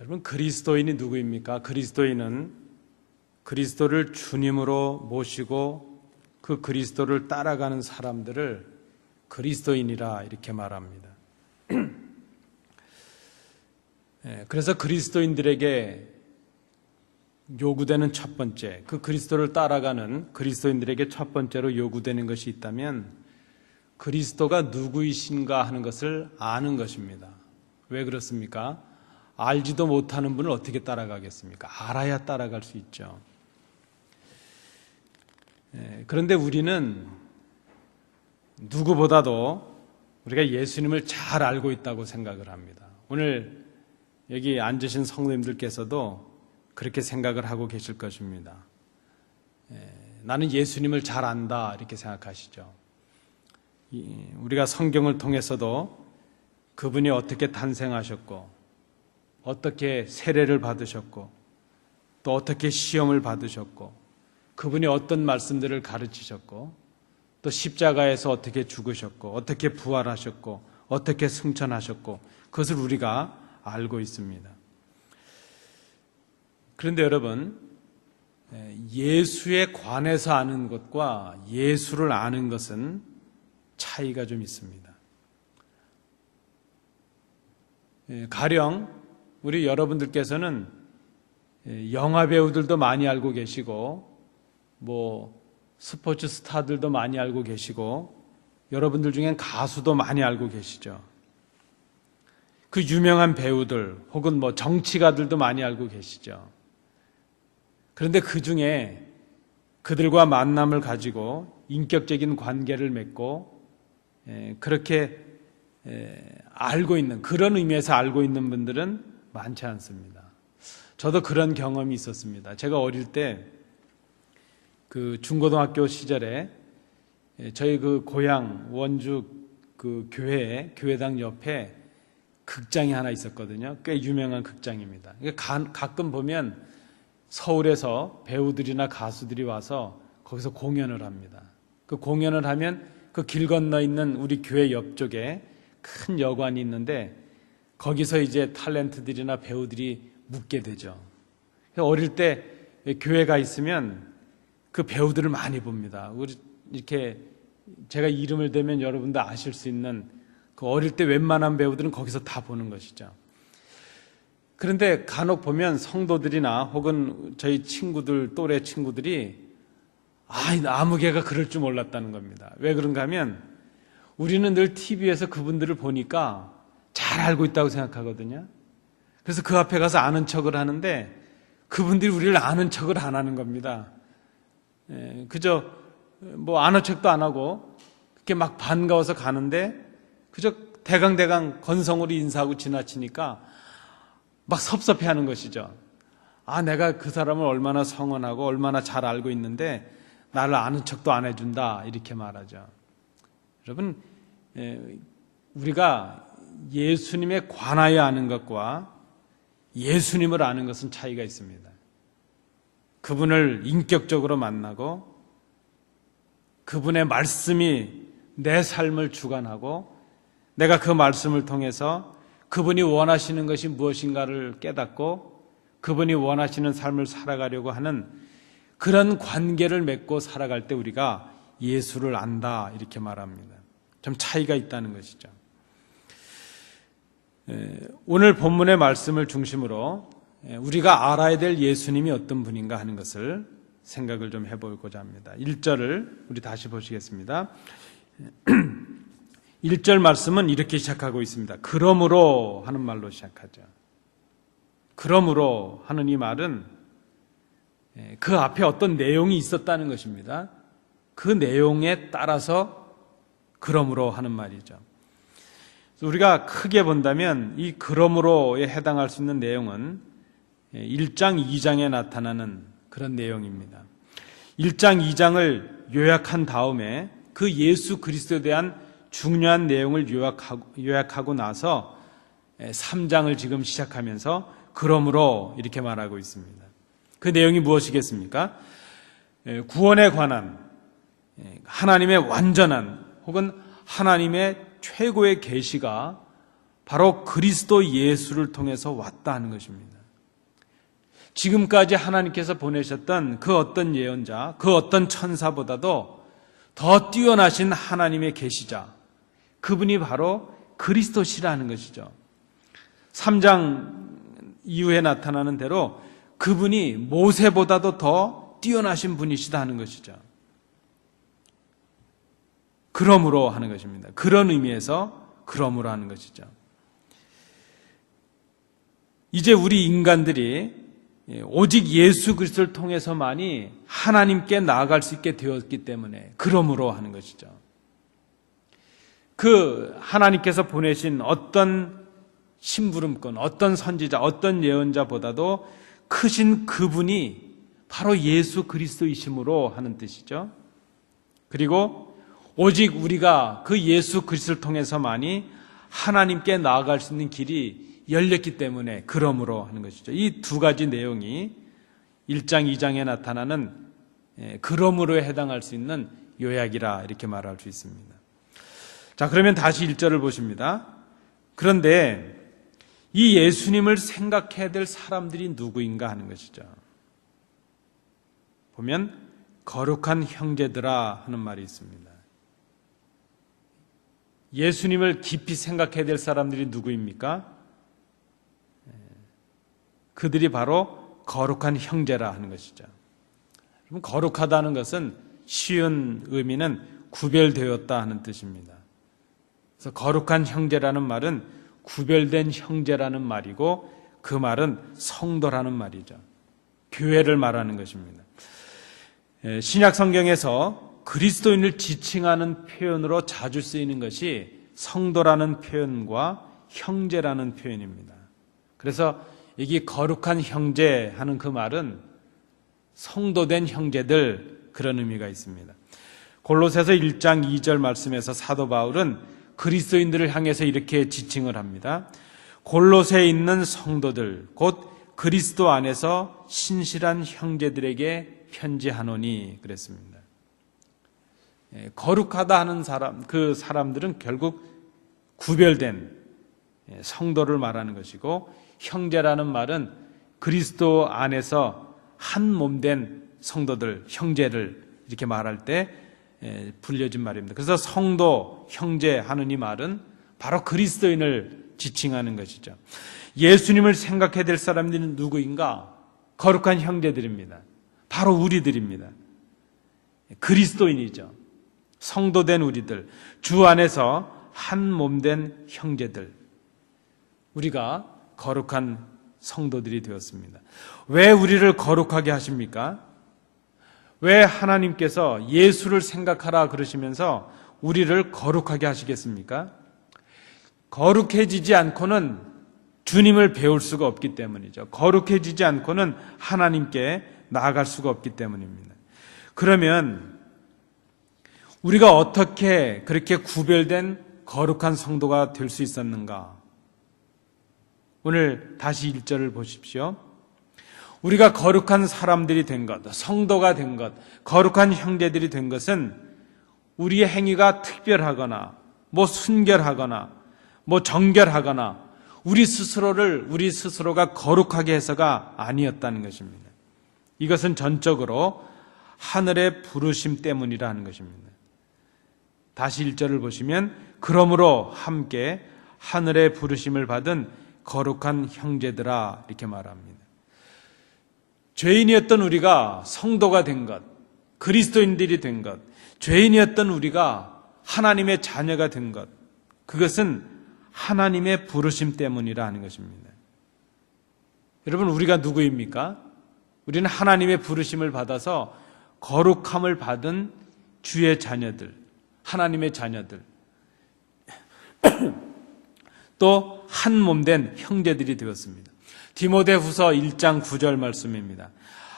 여러분, 그리스도인이 누구입니까? 그리스도인은 그리스도를 주님으로 모시고 그 그리스도를 따라가는 사람들을 그리스도인이라 이렇게 말합니다. 그래서 그리스도인들에게 요구되는 첫 번째, 그 그리스도를 따라가는 그리스도인들에게 첫 번째로 요구되는 것이 있다면 그리스도가 누구이신가 하는 것을 아는 것입니다. 왜 그렇습니까? 알지도 못하는 분을 어떻게 따라가겠습니까? 알아야 따라갈 수 있죠. 그런데 우리는 누구보다도 우리가 예수님을 잘 알고 있다고 생각을 합니다. 오늘 여기 앉으신 성도님들께서도 그렇게 생각을 하고 계실 것입니다. 나는 예수님을 잘 안다 이렇게 생각하시죠. 우리가 성경을 통해서도 그분이 어떻게 탄생하셨고 어떻게 세례를 받으셨고 또 어떻게 시험을 받으셨고 그분이 어떤 말씀들을 가르치셨고 또 십자가에서 어떻게 죽으셨고 어떻게 부활하셨고 어떻게 승천하셨고 그것을 우리가 알고 있습니다. 그런데 여러분, 예수에 관해서 아는 것과 예수를 아는 것은 차이가 좀 있습니다. 가령 우리 여러분들께서는 영화 배우들도 많이 알고 계시고 스포츠 스타들도 많이 알고 계시고 여러분들 중엔 가수도 많이 알고 계시죠. 그 유명한 배우들 혹은 정치가들도 많이 알고 계시죠. 그런데 그 중에 그들과 만남을 가지고 인격적인 관계를 맺고 그렇게 알고 있는, 그런 의미에서 알고 있는 분들은 많지 않습니다. 저도 그런 경험이 있었습니다. 제가 어릴 때 그 중고등학교 시절에 저희 그 고향 원주 그 교회당 옆에 극장이 하나 있었거든요. 꽤 유명한 극장입니다. 가끔 보면 서울에서 배우들이나 가수들이 와서 거기서 공연을 합니다. 그 공연을 하면 그 길 건너 있는 우리 교회 옆쪽에 큰 여관이 있는데 거기서 이제 탤런트들이나 배우들이 묵게 되죠. 어릴 때 교회가 있으면 그 배우들을 많이 봅니다. 이렇게 제가 이름을 대면 여러분도 아실 수 있는 그 어릴 때 웬만한 배우들은 거기서 다 보는 것이죠. 그런데 간혹 보면 성도들이나 혹은 저희 친구들, 또래 친구들이 아무 개가 그럴 줄 몰랐다는 겁니다. 왜 그런가 하면 우리는 늘 TV에서 그분들을 보니까 잘 알고 있다고 생각하거든요. 그래서 그 앞에 가서 아는 척을 하는데 그분들이 우리를 아는 척을 안 하는 겁니다. 그저 아는 척도 안 하고 그렇게 막 반가워서 가는데 그저 대강대강 건성으로 인사하고 지나치니까 막 섭섭해하는 것이죠. 내가 그 사람을 얼마나 성원하고 얼마나 잘 알고 있는데 나를 아는 척도 안 해준다 이렇게 말하죠. 여러분, 우리가 예수님에 관하여 아는 것과 예수님을 아는 것은 차이가 있습니다. 그분을 인격적으로 만나고 그분의 말씀이 내 삶을 주관하고 내가 그 말씀을 통해서 그분이 원하시는 것이 무엇인가를 깨닫고 그분이 원하시는 삶을 살아가려고 하는 그런 관계를 맺고 살아갈 때 우리가 예수를 안다 이렇게 말합니다. 좀 차이가 있다는 것이죠. 오늘 본문의 말씀을 중심으로 우리가 알아야 될 예수님이 어떤 분인가 하는 것을 생각을 좀 해보고자 합니다. 1절을 우리 다시 보시겠습니다. 1절 말씀은 이렇게 시작하고 있습니다. 그러므로 하는 말로 시작하죠. 그러므로 하는 이 말은 그 앞에 어떤 내용이 있었다는 것입니다. 그 내용에 따라서 그러므로 하는 말이죠. 우리가 크게 본다면 이 그러므로에 해당할 수 있는 내용은 1장, 2장에 나타나는 그런 내용입니다. 1장, 2장을 요약한 다음에 그 예수 그리스도에 대한 중요한 내용을 요약하고 나서 3장을 지금 시작하면서 그러므로 이렇게 말하고 있습니다. 그 내용이 무엇이겠습니까? 구원에 관한 하나님의 완전한 혹은 하나님의 최고의 계시가 바로 그리스도 예수를 통해서 왔다 하는 것입니다. 지금까지 하나님께서 보내셨던 그 어떤 예언자, 그 어떤 천사보다도 더 뛰어나신 하나님의 계시자, 그분이 바로 그리스도시라는 것이죠. 3장 이후에 나타나는 대로 그분이 모세보다도 더 뛰어나신 분이시다 하는 것이죠. 그러므로 하는 것입니다. 그런 의미에서 그러므로 하는 것이죠. 이제 우리 인간들이 오직 예수 그리스도를 통해서만이 하나님께 나아갈 수 있게 되었기 때문에 그러므로 하는 것이죠. 그 하나님께서 보내신 어떤 심부름꾼, 어떤 선지자, 어떤 예언자보다도 크신 그분이 바로 예수 그리스도이심으로 하는 뜻이죠. 그리고 오직 우리가 그 예수 그리스도를 통해서만이 하나님께 나아갈 수 있는 길이 열렸기 때문에 그러므로 하는 것이죠. 이 두 가지 내용이 1장, 2장에 나타나는 그러므로에 해당할 수 있는 요약이라 이렇게 말할 수 있습니다. 자, 그러면 다시 1절을 보십니다. 그런데 이 예수님을 생각해야 될 사람들이 누구인가 하는 것이죠. 보면 거룩한 형제들아 하는 말이 있습니다. 예수님을 깊이 생각해야 될 사람들이 누구입니까? 그들이 바로 거룩한 형제라 하는 것이죠. 거룩하다는 것은 쉬운 의미는 구별되었다 하는 뜻입니다. 그래서 거룩한 형제라는 말은 구별된 형제라는 말이고 그 말은 성도라는 말이죠. 교회를 말하는 것입니다. 신약 성경에서 그리스도인을 지칭하는 표현으로 자주 쓰이는 것이 성도라는 표현과 형제라는 표현입니다. 그래서 여기 거룩한 형제 하는 그 말은 성도된 형제들, 그런 의미가 있습니다. 골로새서 1장 2절 말씀에서 사도 바울은 그리스도인들을 향해서 이렇게 지칭을 합니다. 골로새에 있는 성도들 곧 그리스도 안에서 신실한 형제들에게 편지하노니 그랬습니다. 거룩하다 하는 사람, 그 사람들은 결국 구별된 성도를 말하는 것이고, 형제라는 말은 그리스도 안에서 한 몸된 성도들, 형제를 이렇게 말할 때 불려진 말입니다. 그래서 성도, 형제 하는 이 말은 바로 그리스도인을 지칭하는 것이죠. 예수님을 생각해야 될 사람들은 누구인가? 거룩한 형제들입니다. 바로 우리들입니다. 그리스도인이죠. 성도된 우리들, 주 안에서 한 몸된 형제들, 우리가 거룩한 성도들이 되었습니다. 왜 우리를 거룩하게 하십니까? 왜 하나님께서 예수를 생각하라 그러시면서 우리를 거룩하게 하시겠습니까? 거룩해지지 않고는 주님을 배울 수가 없기 때문이죠. 거룩해지지 않고는 하나님께 나아갈 수가 없기 때문입니다. 그러면 우리가 어떻게 그렇게 구별된 거룩한 성도가 될 수 있었는가? 오늘 다시 1절을 보십시오. 우리가 거룩한 사람들이 된 것, 성도가 된 것, 거룩한 형제들이 된 것은 우리의 행위가 특별하거나 순결하거나 정결하거나 우리 스스로가 거룩하게 해서가 아니었다는 것입니다. 이것은 전적으로 하늘의 부르심 때문이라 하는 것입니다. 다시 1절을 보시면 그러므로 함께 하늘의 부르심을 받은 거룩한 형제들아 이렇게 말합니다. 죄인이었던 우리가 성도가 된 것, 그리스도인들이 된 것, 죄인이었던 우리가 하나님의 자녀가 된 것, 그것은 하나님의 부르심 때문이라 하는 것입니다. 여러분, 우리가 누구입니까? 우리는 하나님의 부르심을 받아서 거룩함을 받은 주의 자녀들, 하나님의 자녀들, 또 한 몸된 형제들이 되었습니다. 디모데후서 1장 9절 말씀입니다.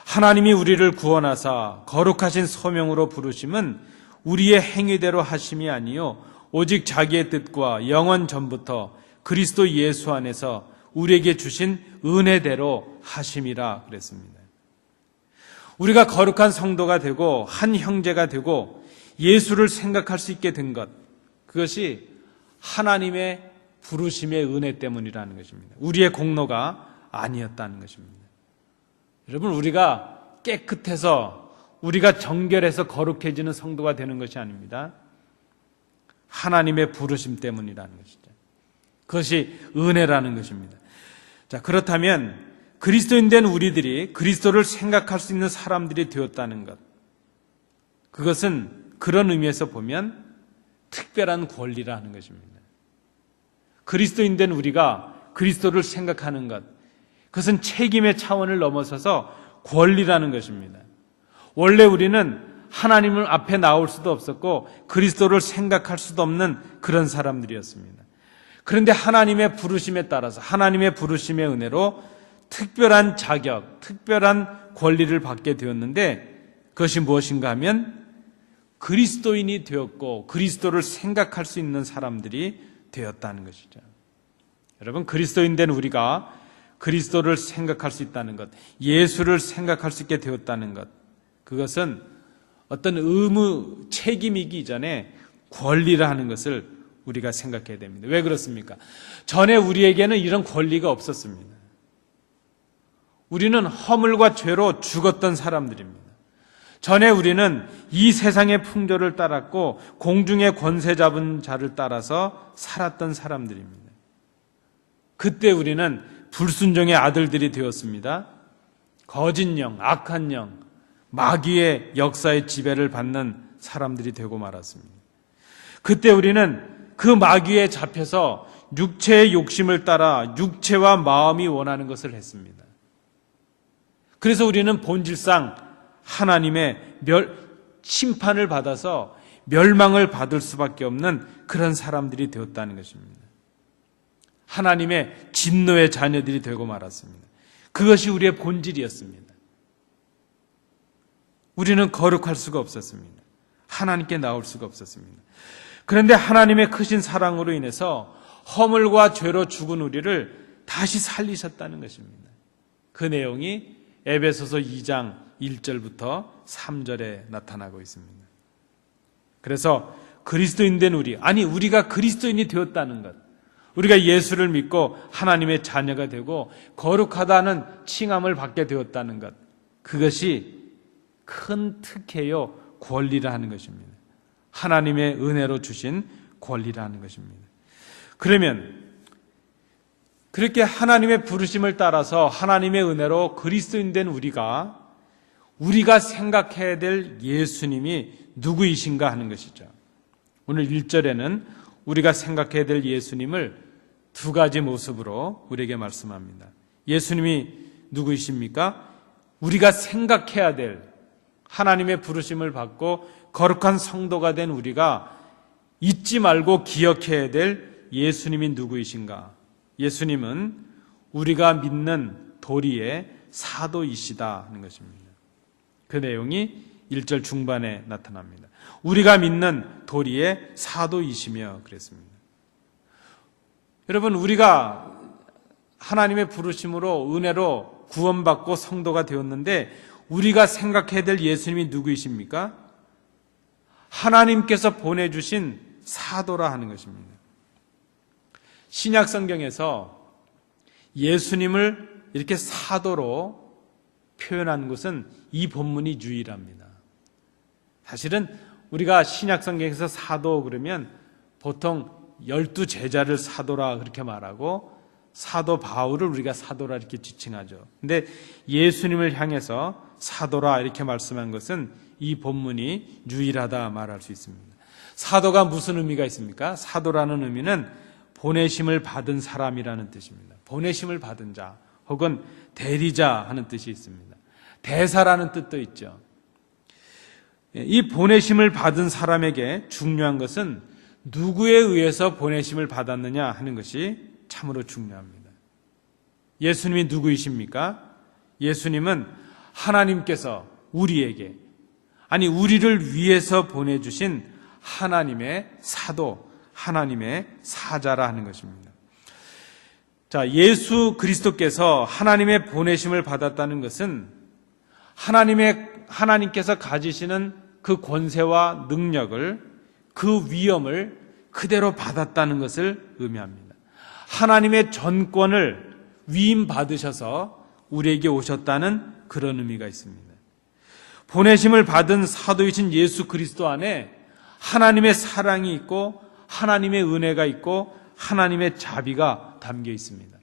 하나님이 우리를 구원하사 거룩하신 소명으로 부르심은 우리의 행위대로 하심이 아니요 오직 자기의 뜻과 영원 전부터 그리스도 예수 안에서 우리에게 주신 은혜대로 하심이라 그랬습니다. 우리가 거룩한 성도가 되고 한 형제가 되고 예수를 생각할 수 있게 된 것, 그것이 하나님의 부르심의 은혜 때문이라는 것입니다. 우리의 공로가 아니었다는 것입니다. 여러분, 우리가 깨끗해서 우리가 정결해서 거룩해지는 성도가 되는 것이 아닙니다. 하나님의 부르심 때문이라는 것이죠. 그것이 은혜라는 것입니다. 자, 그렇다면 그리스도인 된 우리들이 그리스도를 생각할 수 있는 사람들이 되었다는 것, 그것은 그런 의미에서 보면 특별한 권리라는 것입니다. 그리스도인 된 우리가 그리스도를 생각하는 것, 그것은 책임의 차원을 넘어서서 권리라는 것입니다. 원래 우리는 하나님을 앞에 나올 수도 없었고 그리스도를 생각할 수도 없는 그런 사람들이었습니다. 그런데 하나님의 부르심에 따라서, 하나님의 부르심의 은혜로 특별한 자격, 특별한 권리를 받게 되었는데, 그것이 무엇인가 하면 그리스도인이 되었고 그리스도를 생각할 수 있는 사람들이 되었다는 것이죠. 여러분, 그리스도인 된 우리가 그리스도를 생각할 수 있다는 것, 예수를 생각할 수 있게 되었다는 것, 그것은 어떤 의무, 책임이기 이전에 권리라 하는 것을 우리가 생각해야 됩니다. 왜 그렇습니까? 전에 우리에게는 이런 권리가 없었습니다. 우리는 허물과 죄로 죽었던 사람들입니다. 전에 우리는 이 세상의 풍조를 따랐고 공중의 권세 잡은 자를 따라서 살았던 사람들입니다. 그때 우리는 불순종의 아들들이 되었습니다. 거짓 영, 악한 영, 마귀의 역사의 지배를 받는 사람들이 되고 말았습니다. 그때 우리는 그 마귀에 잡혀서 육체의 욕심을 따라 육체와 마음이 원하는 것을 했습니다. 그래서 우리는 본질상 하나님의 심판을 받아서 멸망을 받을 수밖에 없는 그런 사람들이 되었다는 것입니다. 하나님의 진노의 자녀들이 되고 말았습니다. 그것이 우리의 본질이었습니다. 우리는 거룩할 수가 없었습니다. 하나님께 나올 수가 없었습니다. 그런데 하나님의 크신 사랑으로 인해서 허물과 죄로 죽은 우리를 다시 살리셨다는 것입니다. 그 내용이 에베소서 2장 1절부터 3절에 나타나고 있습니다. 그래서 그리스도인 된 우리가 그리스도인이 되었다는 것, 우리가 예수를 믿고 하나님의 자녀가 되고 거룩하다는 칭함을 받게 되었다는 것, 그것이 큰 특혜요 권리라 하는 것입니다. 하나님의 은혜로 주신 권리라 하는 것입니다. 그러면 그렇게 하나님의 부르심을 따라서 하나님의 은혜로 그리스도인 된 우리가 생각해야 될 예수님이 누구이신가 하는 것이죠. 오늘 1절에는 우리가 생각해야 될 예수님을 두 가지 모습으로 우리에게 말씀합니다. 예수님이 누구이십니까? 우리가 생각해야 될, 하나님의 부르심을 받고 거룩한 성도가 된 우리가 잊지 말고 기억해야 될 예수님이 누구이신가? 예수님은 우리가 믿는 도리의 사도이시다 하는 것입니다. 그 내용이 1절 중반에 나타납니다. 우리가 믿는 도리의 사도이시며 그랬습니다. 여러분, 우리가 하나님의 부르심으로 은혜로 구원받고 성도가 되었는데 우리가 생각해야 될 예수님이 누구이십니까? 하나님께서 보내주신 사도라 하는 것입니다. 신약 성경에서 예수님을 이렇게 사도로 표현한 것은 이 본문이 유일합니다. 사실은 우리가 신약 성경에서 사도 그러면 보통 12제자를 사도라 그렇게 말하고 사도 바울을 우리가 사도라 이렇게 지칭하죠. 근데 예수님을 향해서 사도라 이렇게 말씀한 것은 이 본문이 유일하다 말할 수 있습니다. 사도가 무슨 의미가 있습니까? 사도라는 의미는 보내심을 받은 사람이라는 뜻입니다. 보내심을 받은 자 혹은 대리자 하는 뜻이 있습니다. 대사라는 뜻도 있죠. 이 보내심을 받은 사람에게 중요한 것은 누구에 의해서 보내심을 받았느냐 하는 것이 참으로 중요합니다. 예수님이 누구이십니까? 예수님은 하나님께서 우리에게, 우리를 위해서 보내주신 하나님의 사도, 하나님의 사자라 하는 것입니다. 자, 예수 그리스도께서 하나님의 보내심을 받았다는 것은 하나님께서 가지시는 그 권세와 능력을, 그 위엄을 그대로 받았다는 것을 의미합니다. 하나님의 전권을 위임받으셔서 우리에게 오셨다는 그런 의미가 있습니다. 보내심을 받은 사도이신 예수 그리스도 안에 하나님의 사랑이 있고 하나님의 은혜가 있고 하나님의 자비가 담겨 있습니다.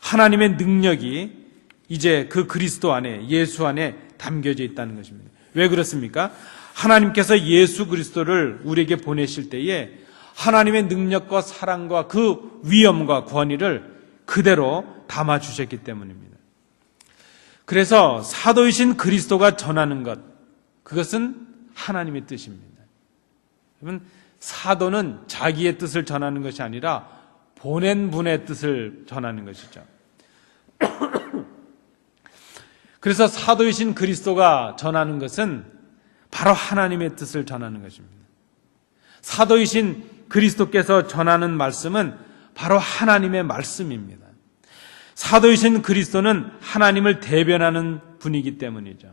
하나님의 능력이 이제 그 그리스도 안에, 예수 안에 담겨져 있다는 것입니다. 왜 그렇습니까? 하나님께서 예수 그리스도를 우리에게 보내실 때에 하나님의 능력과 사랑과 그 위엄과 권위를 그대로 담아주셨기 때문입니다. 그래서 사도이신 그리스도가 전하는 것, 그것은 하나님의 뜻입니다. 여러분, 사도는 자기의 뜻을 전하는 것이 아니라 보낸 분의 뜻을 전하는 것이죠. 그래서 사도이신 그리스도가 전하는 것은 바로 하나님의 뜻을 전하는 것입니다. 사도이신 그리스도께서 전하는 말씀은 바로 하나님의 말씀입니다. 사도이신 그리스도는 하나님을 대변하는 분이기 때문이죠.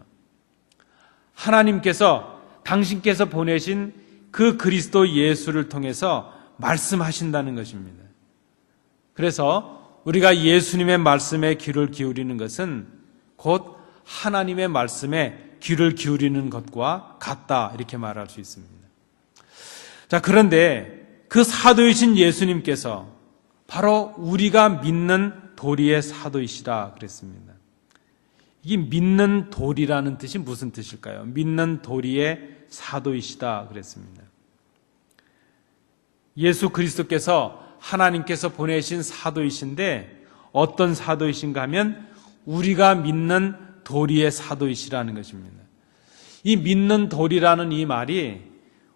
하나님께서 당신께서 보내신 그 그리스도 예수를 통해서 말씀하신다는 것입니다. 그래서 우리가 예수님의 말씀에 귀를 기울이는 것은 곧 하나님의 말씀에 귀를 기울이는 것과 같다, 이렇게 말할 수 있습니다. 자, 그런데 그 사도이신 예수님께서 바로 우리가 믿는 도리의 사도이시라 그랬습니다. 이 믿는 도리라는 뜻이 무슨 뜻일까요? 믿는 도리의 사도이시다 그랬습니다. 예수 그리스도께서 하나님께서 보내신 사도이신데 어떤 사도이신가 하면 우리가 믿는 도리의 사도이시라는 것입니다. 이 믿는 도리라는 이 말이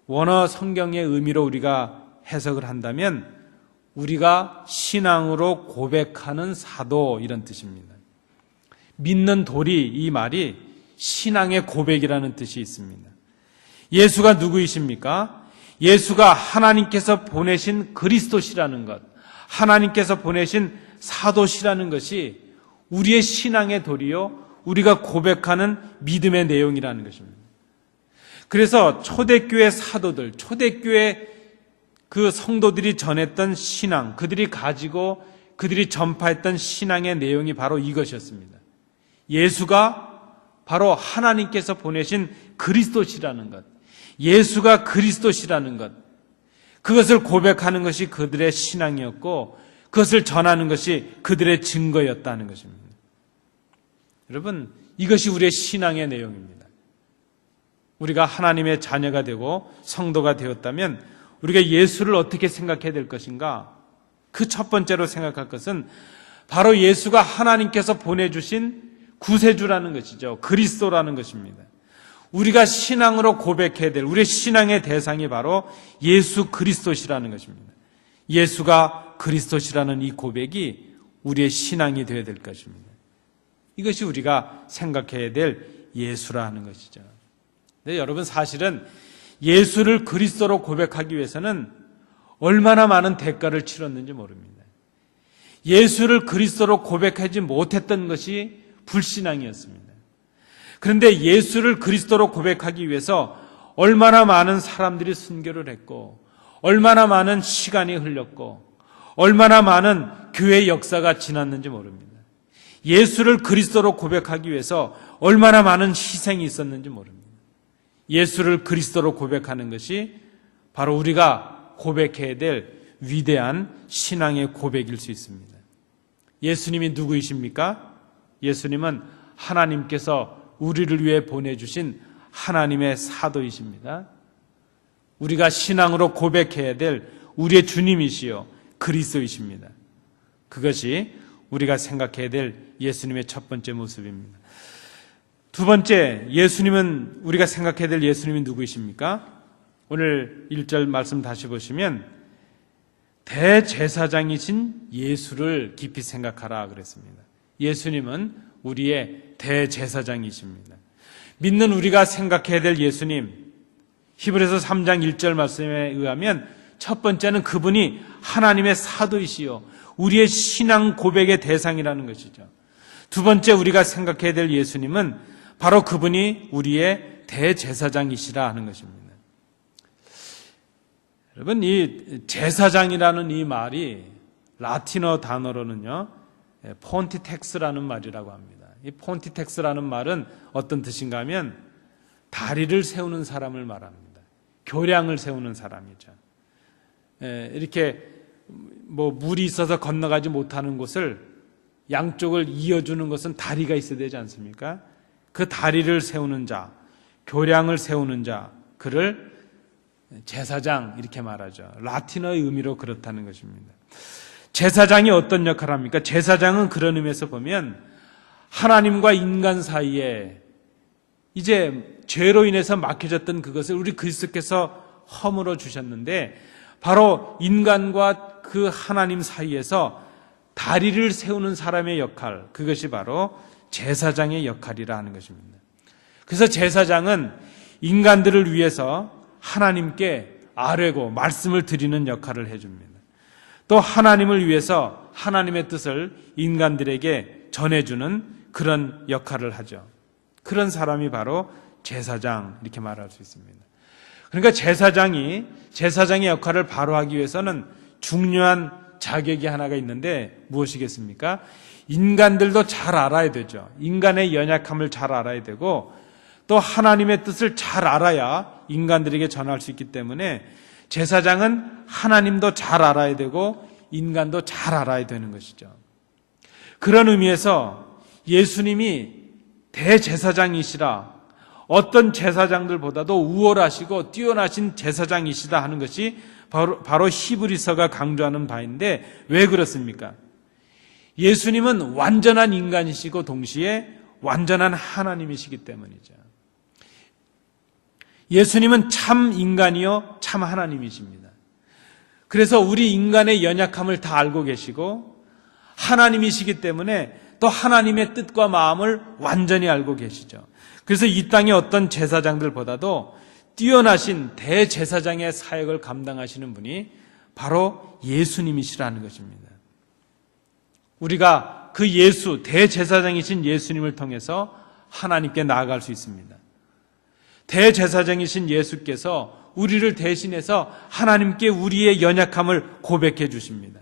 원어 성경의 의미로 우리가 해석을 한다면 우리가 신앙으로 고백하는 사도, 이런 뜻입니다. 믿는 도리, 이 말이 신앙의 고백이라는 뜻이 있습니다. 예수가 누구이십니까? 예수가 하나님께서 보내신 그리스도시라는 것, 하나님께서 보내신 사도시라는 것이 우리의 신앙의 도리요, 우리가 고백하는 믿음의 내용이라는 것입니다. 그래서 초대교회 사도들, 초대교회 그 성도들이 전했던 신앙, 그들이 가지고 그들이 전파했던 신앙의 내용이 바로 이것이었습니다. 예수가 바로 하나님께서 보내신 그리스도시라는 것, 예수가 그리스도시라는 것, 그것을 고백하는 것이 그들의 신앙이었고 그것을 전하는 것이 그들의 증거였다는 것입니다. 여러분, 이것이 우리의 신앙의 내용입니다. 우리가 하나님의 자녀가 되고 성도가 되었다면 우리가 예수를 어떻게 생각해야 될 것인가? 그 첫 번째로 생각할 것은 바로 예수가 하나님께서 보내주신 구세주라는 것이죠. 그리스도라는 것입니다. 우리가 신앙으로 고백해야 될 우리의 신앙의 대상이 바로 예수 그리스도시라는 것입니다. 예수가 그리스도시라는 이 고백이 우리의 신앙이 되어야 될 것입니다. 이것이 우리가 생각해야 될 예수라는 것이죠. 근데 여러분, 사실은 예수를 그리스도로 고백하기 위해서는 얼마나 많은 대가를 치렀는지 모릅니다. 예수를 그리스도로 고백하지 못했던 것이 불신앙이었습니다. 그런데 예수를 그리스도로 고백하기 위해서 얼마나 많은 사람들이 순교를 했고 얼마나 많은 시간이 흘렸고 얼마나 많은 교회의 역사가 지났는지 모릅니다. 예수를 그리스도로 고백하기 위해서 얼마나 많은 희생이 있었는지 모릅니다. 예수를 그리스도로 고백하는 것이 바로 우리가 고백해야 될 위대한 신앙의 고백일 수 있습니다. 예수님이 누구이십니까? 예수님은 하나님께서 우리를 위해 보내주신 하나님의 사도이십니다. 우리가 신앙으로 고백해야 될 우리의 주님이시요 그리스도이십니다. 그것이 우리가 생각해야 될 예수님의 첫 번째 모습입니다. 두 번째, 예수님은, 우리가 생각해야 될 예수님이 누구이십니까? 오늘 1절 말씀 다시 보시면 대제사장이신 예수를 깊이 생각하라 그랬습니다. 예수님은 우리의 대제사장이십니다. 믿는 우리가 생각해야 될 예수님, 히브리서 3장 1절 말씀에 의하면 첫 번째는 그분이 하나님의 사도이시요 우리의 신앙 고백의 대상이라는 것이죠. 두 번째 우리가 생각해야 될 예수님은 바로 그분이 우리의 대제사장이시라 하는 것입니다. 여러분, 이 제사장이라는 이 말이 라틴어 단어로는요, 폰티텍스라는 말이라고 합니다. 이 폰티텍스라는 말은 어떤 뜻인가 하면 다리를 세우는 사람을 말합니다. 교량을 세우는 사람이죠. 이렇게 뭐 물이 있어서 건너가지 못하는 곳을 양쪽을 이어주는 것은 다리가 있어야 되지 않습니까? 그 다리를 세우는 자, 교량을 세우는 자, 그를 제사장 이렇게 말하죠. 라틴어의 의미로 그렇다는 것입니다. 제사장이 어떤 역할을 합니까? 제사장은 그런 의미에서 보면 하나님과 인간 사이에 이제 죄로 인해서 막혀졌던 그것을 우리 그리스도께서 허물어 주셨는데, 바로 인간과 그 하나님 사이에서 다리를 세우는 사람의 역할, 그것이 바로 제사장의 역할이라 하는 것입니다. 그래서 제사장은 인간들을 위해서 하나님께 아뢰고 말씀을 드리는 역할을 해줍니다. 또 하나님을 위해서 하나님의 뜻을 인간들에게 전해주는 그런 역할을 하죠. 그런 사람이 바로 제사장, 이렇게 말할 수 있습니다. 그러니까 제사장의 역할을 바로 하기 위해서는 중요한 자격이 하나가 있는데 무엇이겠습니까? 인간들도 잘 알아야 되죠. 인간의 연약함을 잘 알아야 되고, 또 하나님의 뜻을 잘 알아야 인간들에게 전할 수 있기 때문에 제사장은 하나님도 잘 알아야 되고 인간도 잘 알아야 되는 것이죠. 그런 의미에서 예수님이 대제사장이시라, 어떤 제사장들보다도 우월하시고 뛰어나신 제사장이시다 하는 것이 바로 히브리서가 강조하는 바인데, 왜 그렇습니까? 예수님은 완전한 인간이시고 동시에 완전한 하나님이시기 때문이죠. 예수님은 참 인간이요 참 하나님이십니다. 그래서 우리 인간의 연약함을 다 알고 계시고 하나님이시기 때문에 또 하나님의 뜻과 마음을 완전히 알고 계시죠. 그래서 이 땅의 어떤 제사장들보다도 뛰어나신 대제사장의 사역을 감당하시는 분이 바로 예수님이시라는 것입니다. 우리가 그 예수, 대제사장이신 예수님을 통해서 하나님께 나아갈 수 있습니다. 대제사장이신 예수께서 우리를 대신해서 하나님께 우리의 연약함을 고백해 주십니다.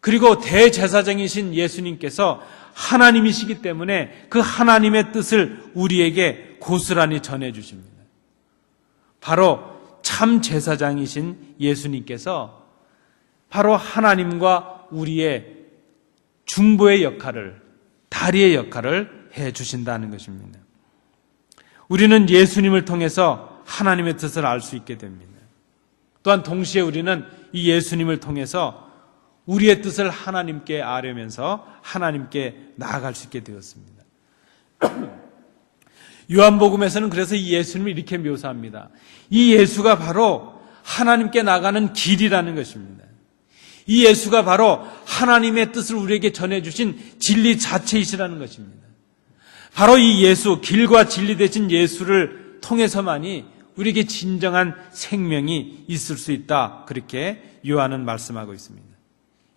그리고 대제사장이신 예수님께서 하나님이시기 때문에 그 하나님의 뜻을 우리에게 고스란히 전해 주십니다. 바로 참 제사장이신 예수님께서 바로 하나님과 우리의 중보의 역할을, 다리의 역할을 해 주신다는 것입니다. 우리는 예수님을 통해서 하나님의 뜻을 알 수 있게 됩니다. 또한 동시에 우리는 이 예수님을 통해서 우리의 뜻을 하나님께 아뢰면서 하나님께 나아갈 수 있게 되었습니다. 요한복음에서는 그래서 이 예수님을 이렇게 묘사합니다. 이 예수가 바로 하나님께 나가는 길이라는 것입니다. 이 예수가 바로 하나님의 뜻을 우리에게 전해주신 진리 자체이시라는 것입니다. 바로 이 예수, 길과 진리 되신 예수를 통해서만이 우리에게 진정한 생명이 있을 수 있다, 그렇게 요한은 말씀하고 있습니다.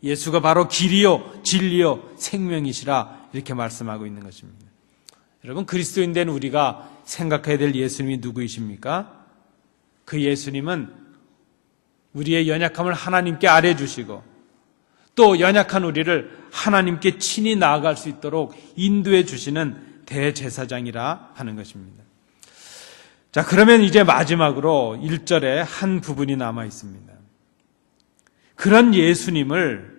예수가 바로 길이요 진리요 생명이시라, 이렇게 말씀하고 있는 것입니다. 여러분, 그리스도인 된 우리가 생각해야 될 예수님이 누구이십니까? 그 예수님은 우리의 연약함을 하나님께 아뢰주시고 또 연약한 우리를 하나님께 친히 나아갈 수 있도록 인도해 주시는 대제사장이라 하는 것입니다. 자, 그러면 이제 마지막으로 1절에 한 부분이 남아 있습니다. 그런 예수님을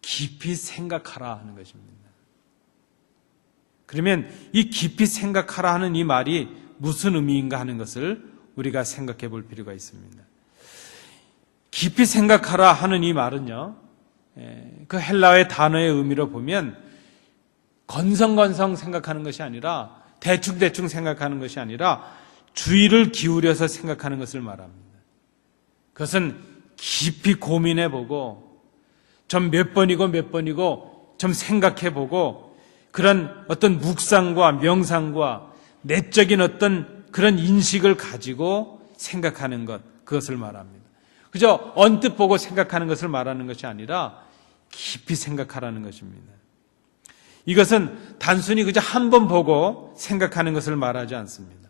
깊이 생각하라 하는 것입니다. 그러면 이 깊이 생각하라 하는 이 말이 무슨 의미인가 하는 것을 우리가 생각해 볼 필요가 있습니다. 깊이 생각하라 하는 이 말은요, 그 헬라어의 단어의 의미로 보면 건성건성 생각하는 것이 아니라 대충대충 생각하는 것이 아니라 주의를 기울여서 생각하는 것을 말합니다. 그것은 깊이 고민해보고 좀 몇 번이고 좀 생각해보고 그런 어떤 묵상과 명상과 내적인 어떤 그런 인식을 가지고 생각하는 것, 그것을 말합니다. 그저 언뜻 보고 생각하는 것을 말하는 것이 아니라 깊이 생각하라는 것입니다. 이것은 단순히 그저 한 번 보고 생각하는 것을 말하지 않습니다.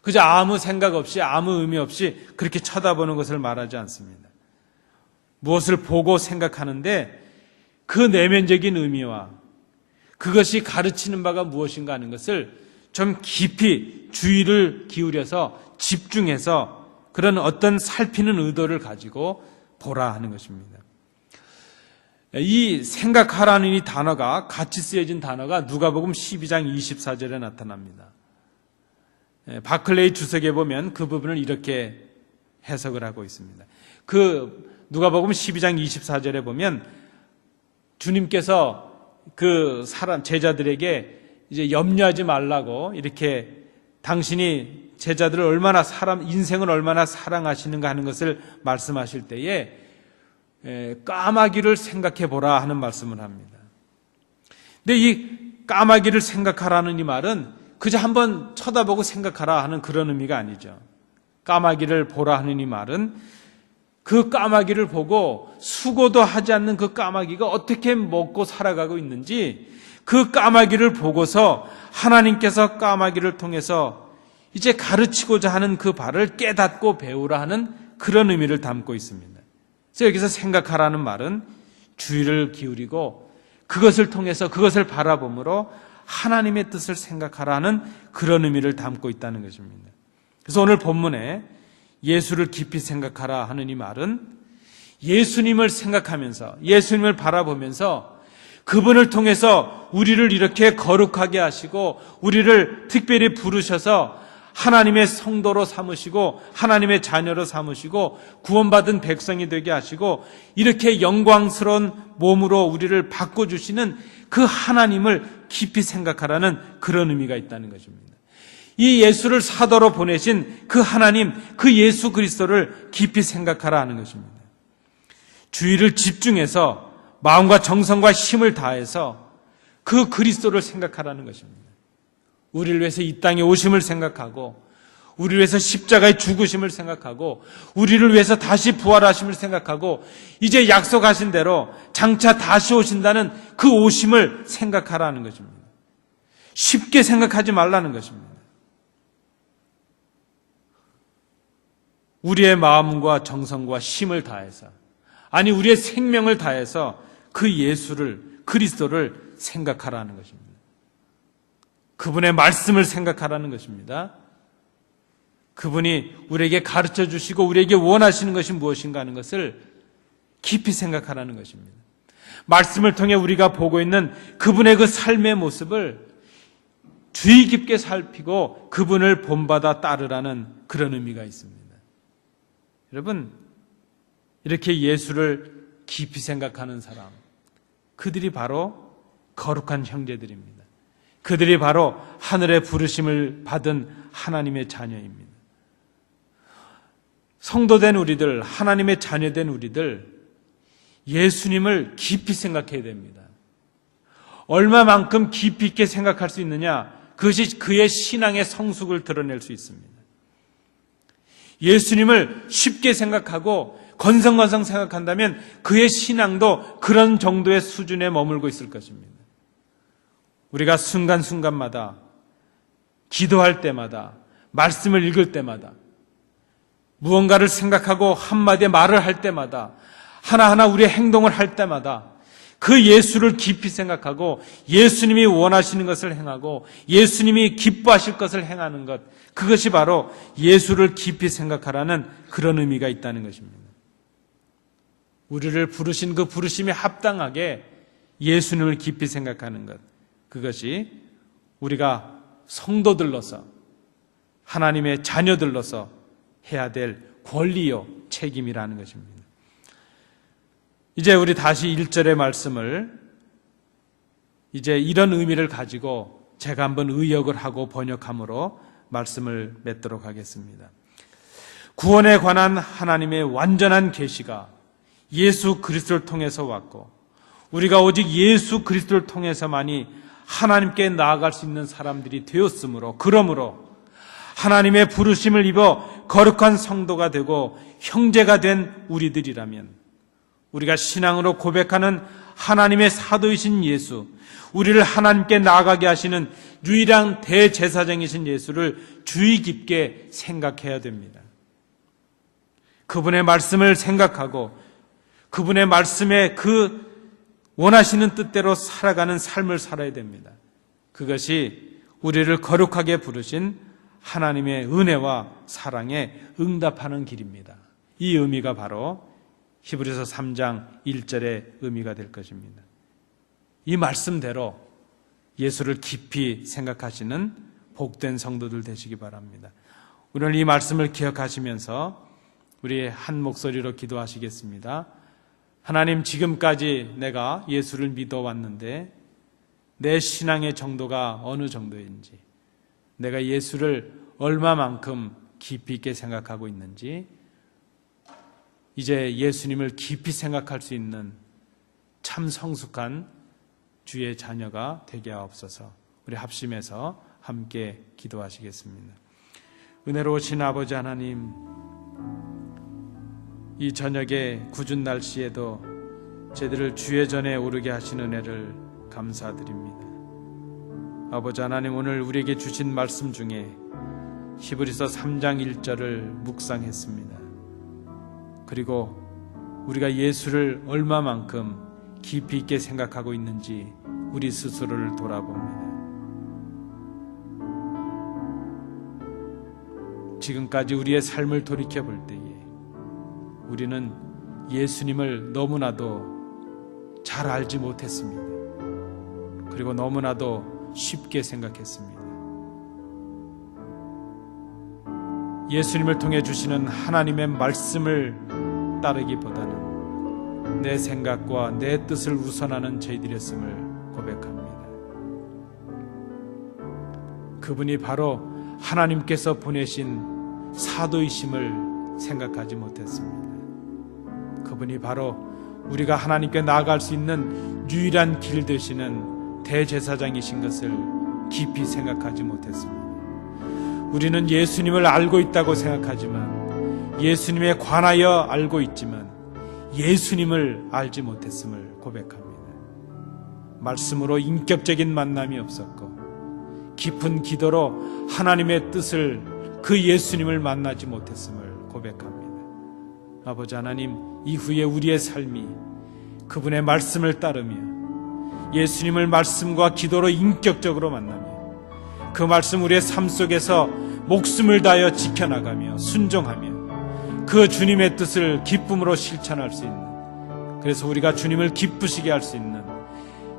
그저 아무 생각 없이 아무 의미 없이 그렇게 쳐다보는 것을 말하지 않습니다. 무엇을 보고 생각하는데 그 내면적인 의미와 그것이 가르치는 바가 무엇인가 하는 것을 좀 깊이 주의를 기울여서 집중해서 그런 어떤 살피는 의도를 가지고 보라 하는 것입니다. 이 생각하라는 이 단어가 같이 쓰여진 단어가 누가복음 12장 24절에 나타납니다. 바클레이 주석에 보면 그 부분을 이렇게 해석을 하고 있습니다. 그 누가복음 12장 24절에 보면 주님께서 그 제자들에게 이제 염려하지 말라고 이렇게 당신이 제자들을 얼마나 인생을 얼마나 사랑하시는가 하는 것을 말씀하실 때에 까마귀를 생각해 보라 하는 말씀을 합니다. 근데 이 까마귀를 생각하라는 이 말은 그저 한번 쳐다보고 생각하라 하는 그런 의미가 아니죠. 까마귀를 보라 하는 이 말은 그 까마귀를 보고 수고도 하지 않는 그 까마귀가 어떻게 먹고 살아가고 있는지 그 까마귀를 보고서 하나님께서 까마귀를 통해서 이제 가르치고자 하는 그 바를 깨닫고 배우라 하는 그런 의미를 담고 있습니다. 그래서 여기서 생각하라는 말은 주의를 기울이고 그것을 통해서 그것을 바라봄으로 하나님의 뜻을 생각하라는 그런 의미를 담고 있다는 것입니다. 그래서 오늘 본문에 예수를 깊이 생각하라 하는 이 말은 예수님을 생각하면서 예수님을 바라보면서 그분을 통해서 우리를 이렇게 거룩하게 하시고 우리를 특별히 부르셔서 하나님의 성도로 삼으시고 하나님의 자녀로 삼으시고 구원받은 백성이 되게 하시고 이렇게 영광스러운 몸으로 우리를 바꿔주시는 그 하나님을 깊이 생각하라는 그런 의미가 있다는 것입니다. 이 예수를 사도로 보내신 그 하나님, 그 예수 그리스도를 깊이 생각하라 하는 것입니다. 주의를 집중해서 마음과 정성과 힘을 다해서 그 그리스도를 생각하라는 것입니다. 우리를 위해서 이 땅에 오심을 생각하고 우리를 위해서 십자가의 죽으심을 생각하고 우리를 위해서 다시 부활하심을 생각하고 이제 약속하신 대로 장차 다시 오신다는 그 오심을 생각하라는 것입니다. 쉽게 생각하지 말라는 것입니다. 우리의 마음과 정성과 힘을 다해서 아니 우리의 생명을 다해서 그 예수를 그리스도를 생각하라는 것입니다. 그분의 말씀을 생각하라는 것입니다. 그분이 우리에게 가르쳐 주시고 우리에게 원하시는 것이 무엇인가 하는 것을 깊이 생각하라는 것입니다. 말씀을 통해 우리가 보고 있는 그분의 그 삶의 모습을 주의 깊게 살피고 그분을 본받아 따르라는 그런 의미가 있습니다. 여러분, 이렇게 예수를 깊이 생각하는 사람, 그들이 바로 거룩한 형제들입니다. 그들이 바로 하늘의 부르심을 받은 하나님의 자녀입니다. 성도된 우리들, 하나님의 자녀된 우리들, 예수님을 깊이 생각해야 됩니다. 얼마만큼 깊이 있게 생각할 수 있느냐, 그것이 그의 신앙의 성숙을 드러낼 수 있습니다. 예수님을 쉽게 생각하고 건성건성 생각한다면 그의 신앙도 그런 정도의 수준에 머물고 있을 것입니다. 우리가 순간순간마다 기도할 때마다 말씀을 읽을 때마다 무언가를 생각하고 한마디의 말을 할 때마다 하나하나 우리의 행동을 할 때마다 그 예수를 깊이 생각하고 예수님이 원하시는 것을 행하고 예수님이 기뻐하실 것을 행하는 것, 그것이 바로 예수를 깊이 생각하라는 그런 의미가 있다는 것입니다. 우리를 부르신 그 부르심에 합당하게 예수님을 깊이 생각하는 것, 그것이 우리가 성도들로서 하나님의 자녀들로서 해야 될 권리요 책임이라는 것입니다. 이제 우리 다시 1절의 말씀을 이제 이런 의미를 가지고 제가 한번 의역을 하고 번역함으로 말씀을 맺도록 하겠습니다. 구원에 관한 하나님의 완전한 계시가 예수 그리스도를 통해서 왔고 우리가 오직 예수 그리스도를 통해서만이 하나님께 나아갈 수 있는 사람들이 되었으므로, 그러므로 하나님의 부르심을 입어 거룩한 성도가 되고 형제가 된 우리들이라면 우리가 신앙으로 고백하는 하나님의 사도이신 예수, 우리를 하나님께 나아가게 하시는 유일한 대제사장이신 예수를 주의 깊게 생각해야 됩니다. 그분의 말씀을 생각하고 그분의 말씀에 그 원하시는 뜻대로 살아가는 삶을 살아야 됩니다. 그것이 우리를 거룩하게 부르신 하나님의 은혜와 사랑에 응답하는 길입니다. 이 의미가 바로 히브리서 3장 1절의 의미가 될 것입니다. 이 말씀대로 예수를 깊이 생각하시는 복된 성도들 되시기 바랍니다. 오늘 이 말씀을 기억하시면서 우리 한 목소리로 기도하시겠습니다. 하나님, 지금까지 내가 예수를 믿어왔는데 내 신앙의 정도가 어느 정도인지, 내가 예수를 얼마만큼 깊이 있게 생각하고 있는지, 이제 예수님을 깊이 생각할 수 있는 참 성숙한 주의 자녀가 되게 하옵소서. 우리 합심해서 함께 기도하시겠습니다. 은혜로우신 아버지 하나님, 이 저녁에 궂은 날씨에도 저희들을 주의 전에 오르게 하신 은혜를 감사드립니다. 아버지 하나님, 오늘 우리에게 주신 말씀 중에 히브리서 3장 1절을 묵상했습니다. 그리고 우리가 예수를 얼마만큼 깊이 있게 생각하고 있는지 우리 스스로를 돌아봅니다. 지금까지 우리의 삶을 돌이켜볼 때에 우리는 예수님을 너무나도 잘 알지 못했습니다. 그리고 너무나도 쉽게 생각했습니다. 예수님을 통해 주시는 하나님의 말씀을 따르기보다는 내 생각과 내 뜻을 우선하는 저희들이었음을 고백합니다. 그분이 바로 하나님께서 보내신 사도이심을 생각하지 못했습니다. 그분이 바로 우리가 하나님께 나아갈 수 있는 유일한 길 되시는 대제사장이신 것을 깊이 생각하지 못했습니다. 우리는 예수님을 알고 있다고 생각하지만, 예수님에 관하여 알고 있지만 예수님을 알지 못했음을 고백합니다. 말씀으로 인격적인 만남이 없었고 깊은 기도로 하나님의 뜻을, 그 예수님을 만나지 못했음을 고백합니다. 아버지 하나님, 이후에 우리의 삶이 그분의 말씀을 따르며 예수님을 말씀과 기도로 인격적으로 만나며 그 말씀 우리의 삶 속에서 목숨을 다하여 지켜나가며 순종하며 그 주님의 뜻을 기쁨으로 실천할 수 있는, 그래서 우리가 주님을 기쁘시게 할 수 있는,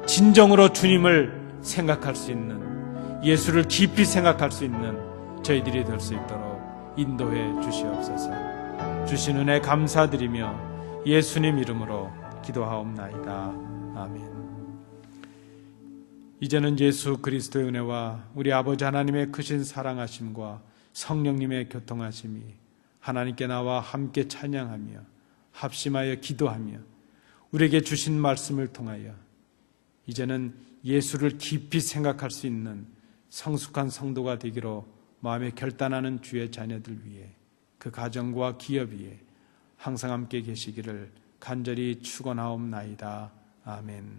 진정으로 주님을 생각할 수 있는, 예수를 깊이 생각할 수 있는 저희들이 될 수 있도록 인도해 주시옵소서. 주신 은혜 감사드리며 예수님 이름으로 기도하옵나이다. 아멘. 이제는 예수 그리스도의 은혜와 우리 아버지 하나님의 크신 사랑하심과 성령님의 교통하심이 하나님께 나와 함께 찬양하며 합심하여 기도하며 우리에게 주신 말씀을 통하여 이제는 예수를 깊이 생각할 수 있는 성숙한 성도가 되기로 마음에 결단하는 주의 자녀들 위해, 그 가정과 기업 위에 항상 함께 계시기를 간절히 축원하옵나이다. 아멘.